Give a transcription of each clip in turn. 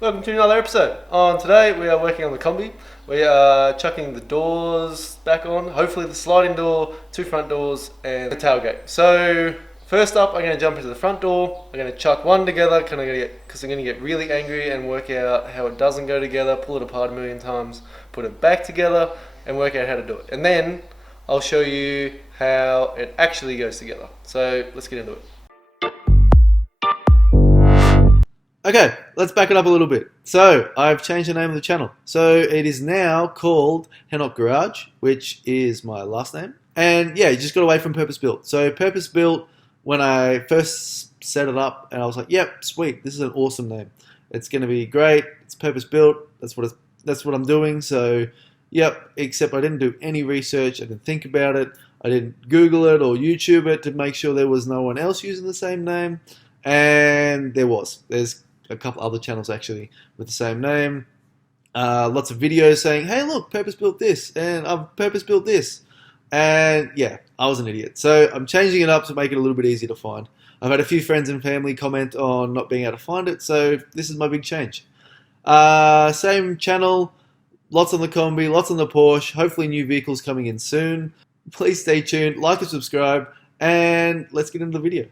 Welcome to another episode. Today we are working on the Kombi. We are chucking the doors back on, hopefully the sliding door, two front doors and the tailgate. So first up I'm going to jump into the front door. I'm going to chuck one together because I'm going to get really angry and work out how it doesn't go together, pull it apart a million times, put it back together and work out how to do it. And then I'll show you how it actually goes together. So let's get into it. Okay, let's back it up a little bit. So, I've changed the name of the channel. So, it is now called Henok Garage, which is my last name. And yeah, you just got away from Purpose Built. So, Purpose Built, when I first set it up, and I was like, yep, sweet, this is an awesome name. It's going to be great. It's Purpose Built. That's what I'm doing. So, yep, except I didn't do any research. I didn't think about it. I didn't Google it or YouTube it to make sure there was no one else using the same name. And there's a couple other channels actually with the same name. Lots of videos saying, hey look, Purpose Built this, and I've Purpose Built this. And yeah, I was an idiot. So I'm changing it up to make it a little bit easier to find. I've had a few friends and family comment on not being able to find it, so this is my big change. Same channel, lots on the Kombi, lots on the Porsche, hopefully new vehicles coming in soon. Please stay tuned, like and subscribe, and let's get into the video.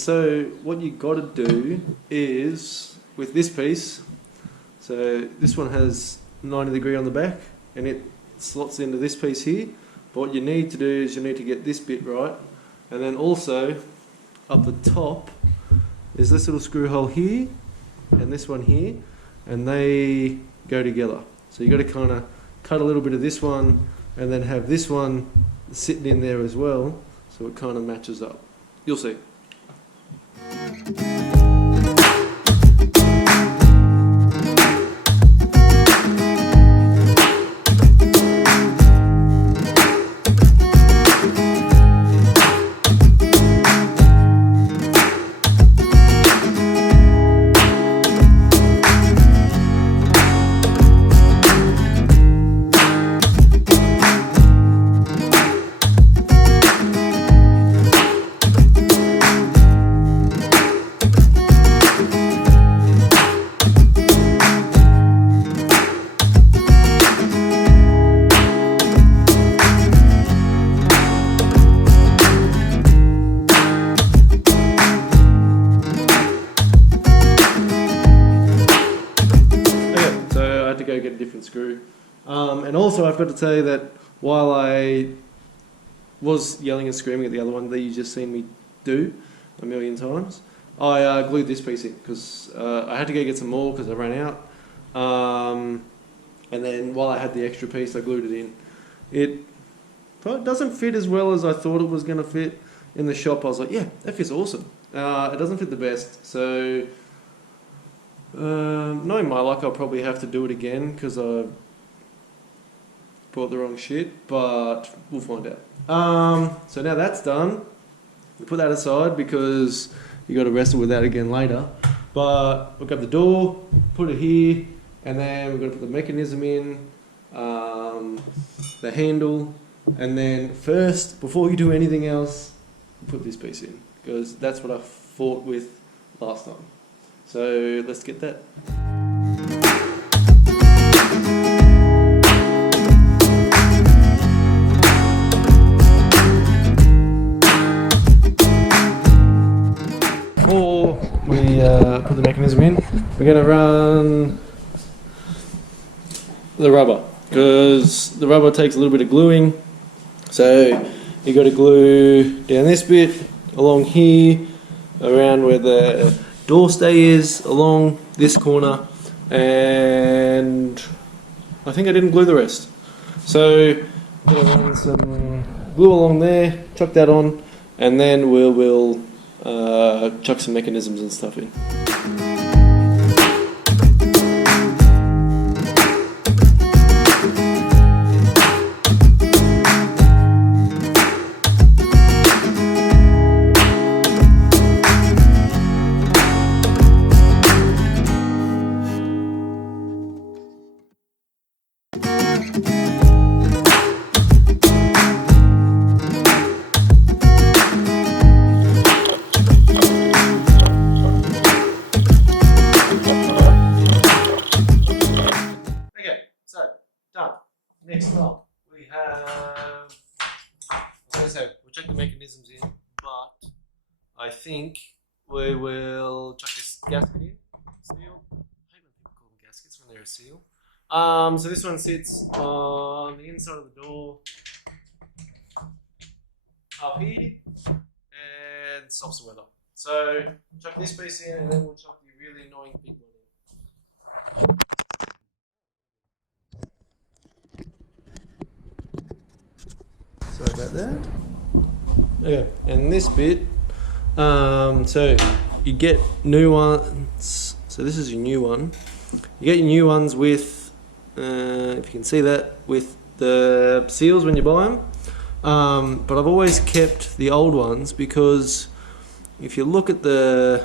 so what you got to do is, with this piece, so this one has 90° on the back, and it slots into this piece here. But what you need to do is you need to get this bit right, and then also up the top there's this little screw hole here and this one here, and they go together. So you got to kind of cut a little bit of this one and then have this one sitting in there as well, so it kind of matches up. You'll see. Go get a different screw. And also I've got to tell you that while I was yelling and screaming at the other one that you just seen me do a million times, I glued this piece in because I had to go get some more because I ran out. And then while I had the extra piece, I glued it in. It doesn't fit as well as I thought it was going to fit. In the shop I was like, yeah, that fits awesome. It doesn't fit the best, so knowing my luck, I'll probably have to do it again because I bought the wrong shit, but we'll find out. So now that's done, we'll put that aside because you got to wrestle with that again later. But we'll grab the door, put it here, and then we're going to put the mechanism in, the handle, and then first, before you do anything else, put this piece in because that's what I fought with last time. So let's get that. Before we put the mechanism in, we're going to run the rubber because the rubber takes a little bit of gluing. So you got to glue down this bit, along here, around where the door stay is, along this corner, and I think I didn't glue the rest. So I'm going to run some glue along there, chuck that on, and then we'll chuck some mechanisms and stuff in. Next up, we have, we'll check the mechanisms in, but I think we will chuck this gasket in, seal. I hate when people call them gaskets when they're a seal. So this one sits on the inside of the door, up here, and stops the weather. So chuck this piece in, and then we'll chuck the really annoying big one in. Sorry about that. Okay, and this bit, so you get new ones. So this is your new one. You get your new ones with, if you can see that, with the seals when you buy them. But I've always kept the old ones because if you look at the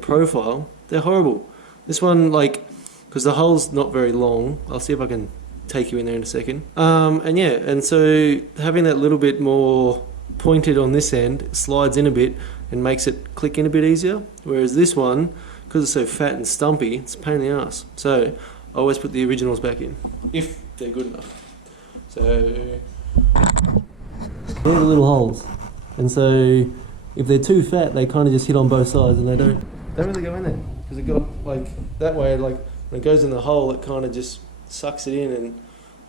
profile, they're horrible. This one, like, because the hole's not very long. I'll see if I can take you in there in a second. And yeah, and so having that little bit more pointed on this end slides in a bit and makes it click in a bit easier. Whereas this one, because it's so fat and stumpy, it's a pain in the ass. So I always put the originals back in, if they're good enough. So they're the little holes. And so if they're too fat, they kind of just hit on both sides and they don't really go in there, because it got like that way, like when it goes in the hole, it kind of just sucks it in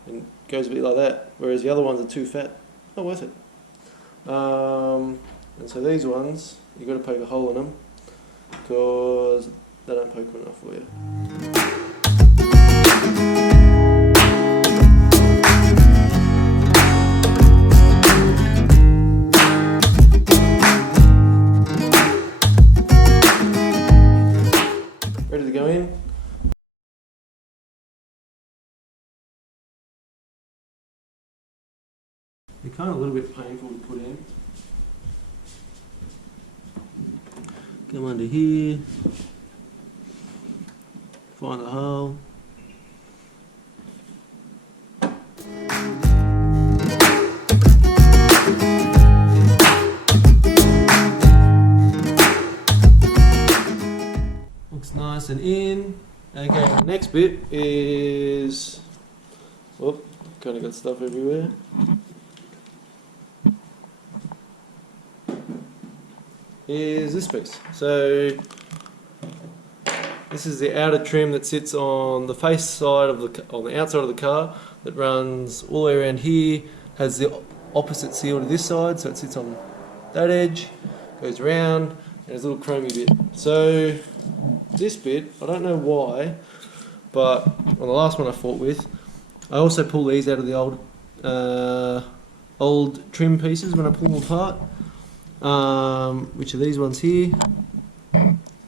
and goes a bit like that, whereas the other ones are too fat. Not worth it. And so these ones, you've got to poke a hole in them because they don't poke enough for you. Ready to go in? They're kind of a little bit painful to put in. Come under here, find the hole. Looks nice and in. Okay, the next bit is, whoop, kind of got stuff everywhere. Is this piece. So this is the outer trim that sits on the face side of on the outside of the car, that runs all the way around here, has the opposite seal to this side, so it sits on that edge, goes around, and there's a little chromy bit. So this bit, I don't know why, but on the last one I fought with, I also pull these out of the old trim pieces when I pull them apart. Which are these ones here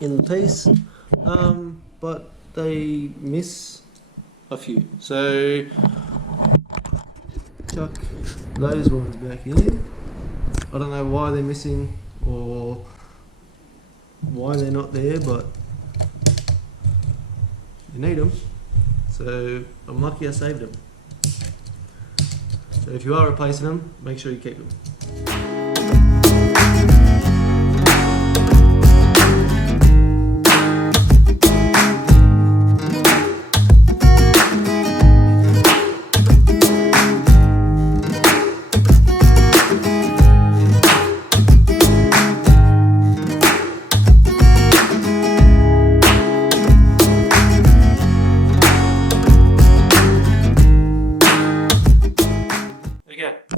in the piece, but they miss a few, so chuck those ones back in. I don't know why they're missing or why they're not there, but you need them, so I'm lucky I saved them. So if you are replacing them, make sure you keep them.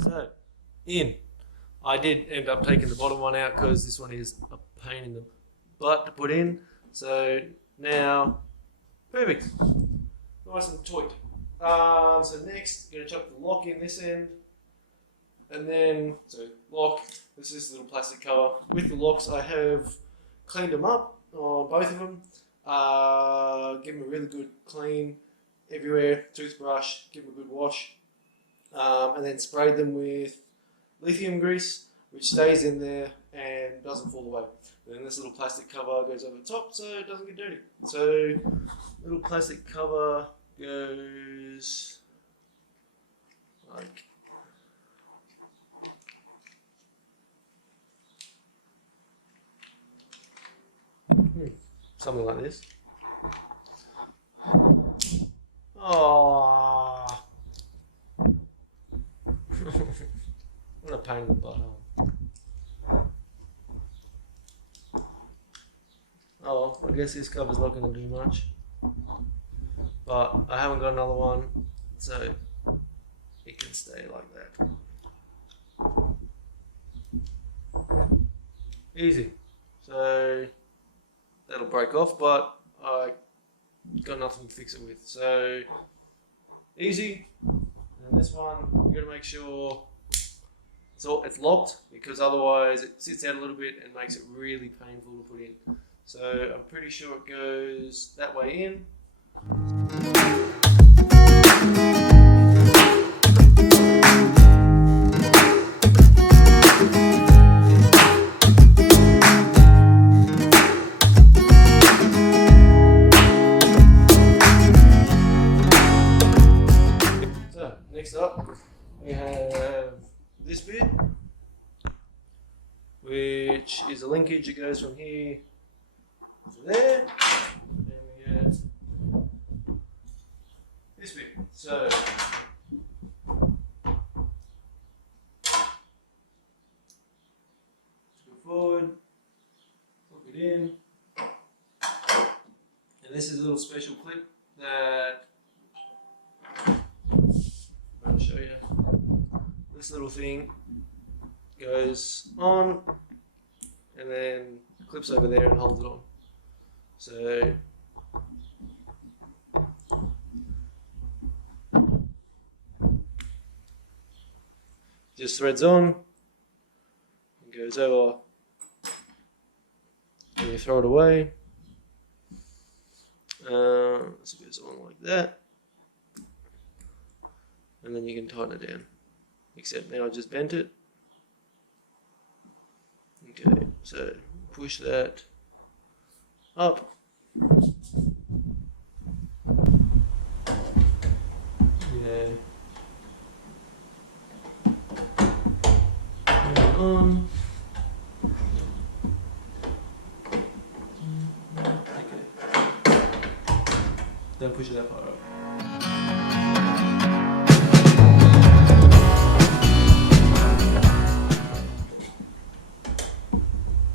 So, in. I did end up taking the bottom one out because this one is a pain in the butt to put in. So now, perfect. Nice and tight. So next, you're going to chuck the lock in this end. And then, so lock, this is the little plastic cover. With the locks, I have cleaned them up on both of them. Give them a really good clean everywhere, toothbrush, give them a good wash. And then sprayed them with lithium grease, which stays in there and doesn't fall away. And then this little plastic cover goes over the top so it doesn't get dirty. So little plastic cover goes like something like this. Oh. What a pain in the butt. Oh, I guess this cover's not going to do much. But I haven't got another one, so it can stay like that. Easy. So that'll break off, but I got nothing to fix it with. So easy. And this one, you got to make sure it's locked, because otherwise it sits out a little bit and makes it really painful to put in. So I'm pretty sure it goes that way in. So next up, we have this bit, which is a linkage that goes from here to there, and we have this bit. So go forward. clip that I'm going to show you. This little thing goes on and then clips over there and holds it on. So just threads on and goes over, and you throw it away. So it goes on like that, and then you can tighten it down. Except now I just bent it. Okay, so push that up. Yeah. On. Okay. Then push that part up.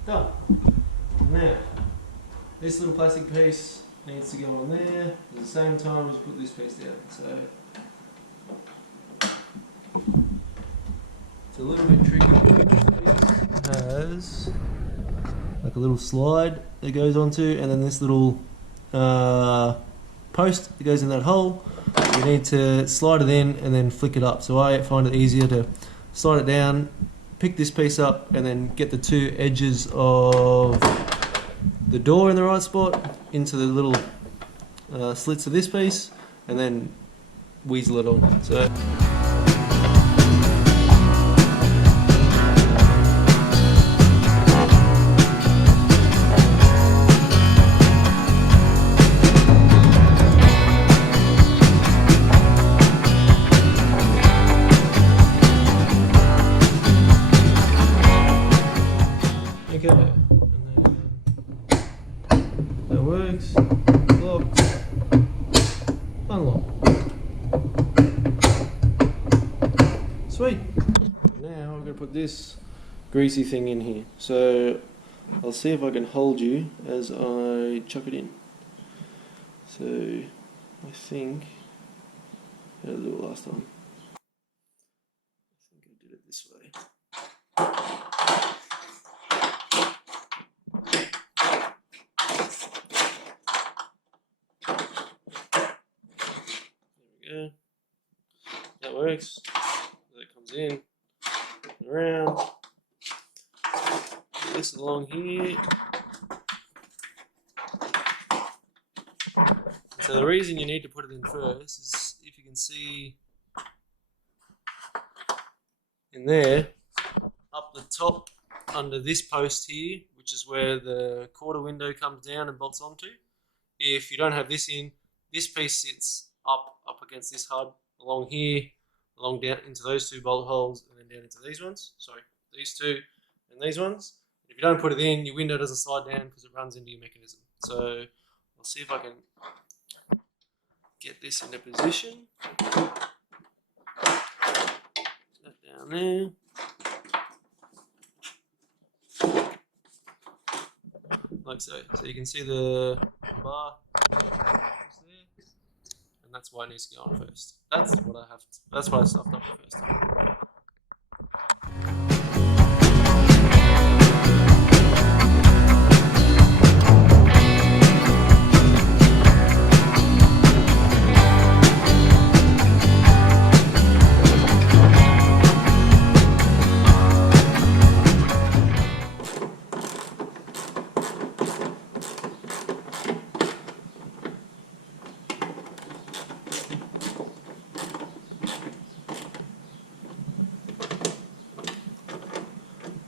Done. Now, this little plastic piece needs to go on there at the same time as you put this piece down. So it's a little bit tricky. It has like a little slide that goes onto, and then this little post that goes in that hole. You need to slide it in and then flick it up. So I find it easier to slide it down, pick this piece up, and then get the two edges of the door in the right spot into the little slits of this piece, and then weasel it on. So. Okay, and then that works. Lock, unlock. Sweet. Now I'm going to put this greasy thing in here. So I'll see if I can hold you as I chuck it in. So I think I did it last time. I think I did it this way. Yeah, that works. That comes in and around. This along here. So the reason you need to put it in first is, if you can see in there, up the top under this post here, which is where the quarter window comes down and bolts onto. If you don't have this in, this piece sits up against this hub, along here, along down into those two bolt holes, and then down into these ones. Sorry, these two and these ones. If you don't put it in, your window doesn't slide down because it runs into your mechanism. So I'll see if I can get this into position. That down there. Like so. So you can see the bar. That's why it needs to go on first. That's what I stuffed up first time.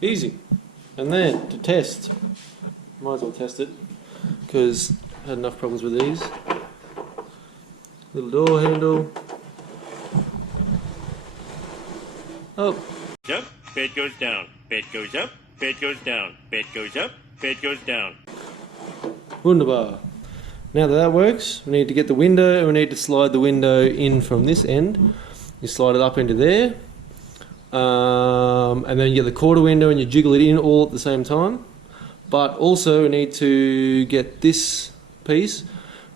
Easy. And then to test, might as well test it because I had enough problems with these. Little door handle. Oh. Up, bed goes down, bed goes up, bed goes down, bed goes up, bed goes down. Wunderbar. Now that works, we need to get the window, and we need to slide the window in from this end. You slide it up into there. And then you get the quarter window and you jiggle it in all at the same time. But also we need to get this piece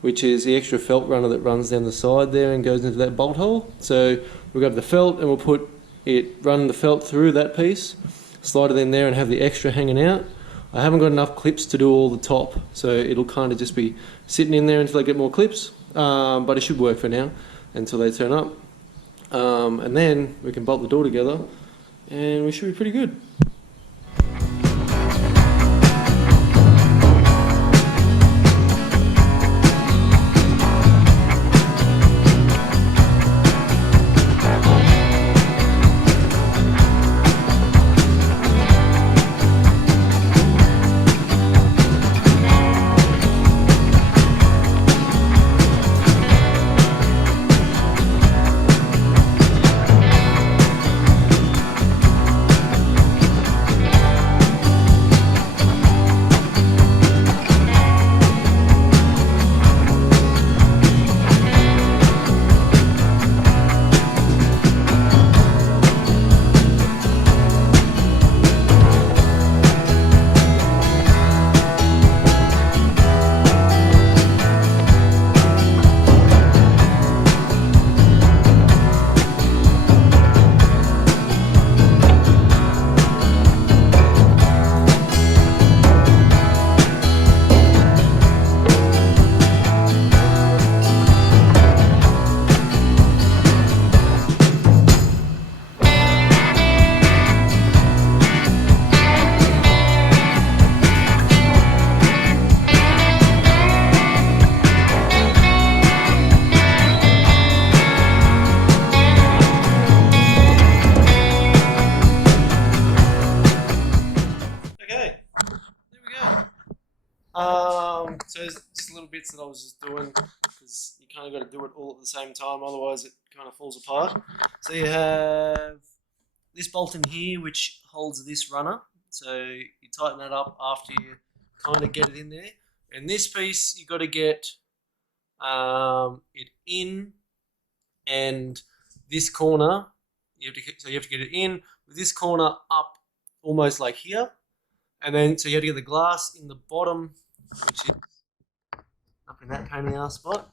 which is the extra felt runner that runs down the side there and goes into that bolt hole. So we'll grab the felt and we'll run the felt through that piece, slide it in there and have the extra hanging out. I haven't got enough clips to do all the top, so it'll kind of just be sitting in there until I get more clips, but it should work for now until they turn up. And then we can bolt the door together and we should be pretty good. So there's just little bits that I was just doing because you kind of got to do it all at the same time, otherwise it kind of falls apart. So you have this bolt in here which holds this runner, so you tighten that up after you kind of get it in there. And this piece you got to get it in, and this corner you have to get it in with this corner up almost like here, and then so you have to get the glass in the bottom, which is up in that pain in the ass spot.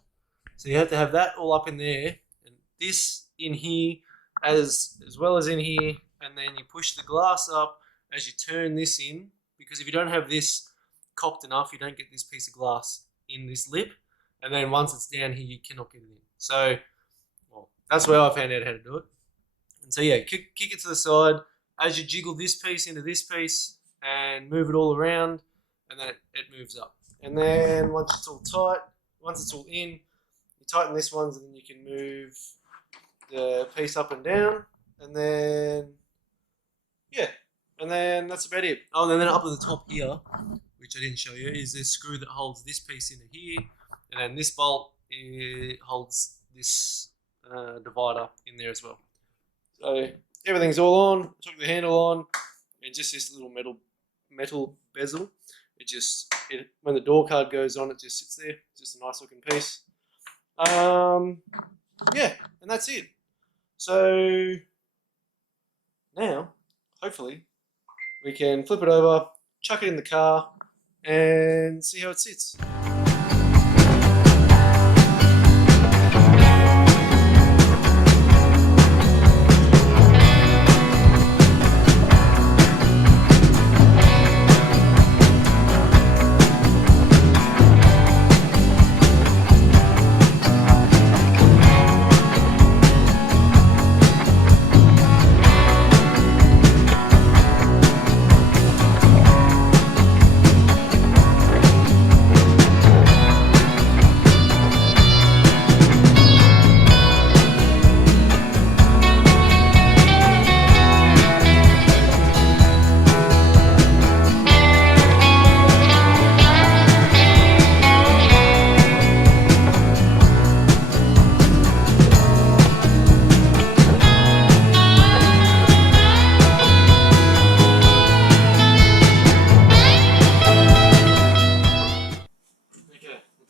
So you have to have that all up in there, and this in here as well as in here, and then you push the glass up as you turn this in, because if you don't have this cocked enough, you don't get this piece of glass in this lip, and then once it's down here, you cannot get it in. So, well, that's where I found out how to do it. And so yeah, kick it to the side as you jiggle this piece into this piece and move it all around, and then it moves up. And then once it's all tight, once it's all in, you tighten this one, and then you can move the piece up and down, and then yeah, and then that's about it. Oh, and then up at the top here, which I didn't show you, is this screw that holds this piece into here, and then this bolt holds this divider in there as well. So everything's all on. I took the handle on, and just this little metal bezel. When the door card goes on, it just sits there. Just a nice looking piece. Yeah, and that's it. So now, hopefully, we can flip it over, chuck it in the car, and see how it sits.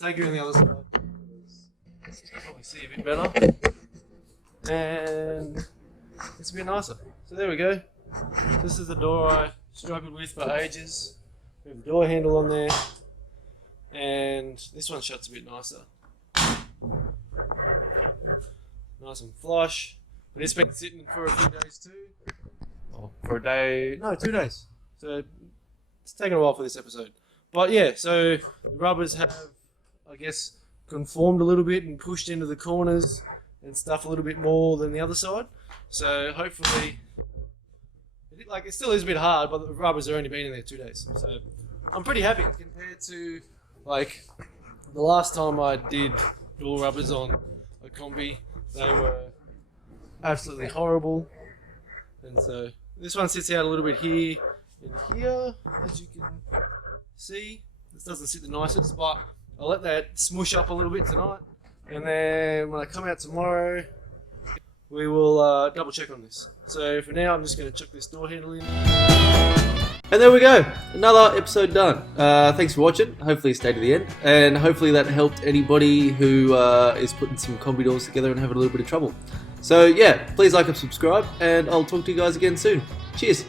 Take you on the other side, because you can probably see a bit better, and it's a bit nicer. So there we go. This is the door I struggled with for ages. We have a door handle on there, and this one shuts a bit nicer. Nice and flush. But it's been sitting for a few days too. Oh, for a day, no, 2 days. So it's taken a while for this episode. But yeah, so the rubbers have, I guess, conformed a little bit and pushed into the corners and stuff a little bit more than the other side. So hopefully, it still is a bit hard, but the rubbers have only been in there 2 days. So I'm pretty happy compared to like the last time I did dual rubbers on a Kombi. They were absolutely horrible. And so this one sits out a little bit here and here, as you can see. This doesn't sit the nicest, but I'll let that smush up a little bit tonight. And then when I come out tomorrow, we will double check on this. So for now, I'm just going to chuck this door handle in. And there we go, another episode done. Thanks for watching. Hopefully you stayed to the end, and hopefully that helped anybody who is putting some Kombi doors together and having a little bit of trouble. So yeah, please like and subscribe, and I'll talk to you guys again soon. Cheers.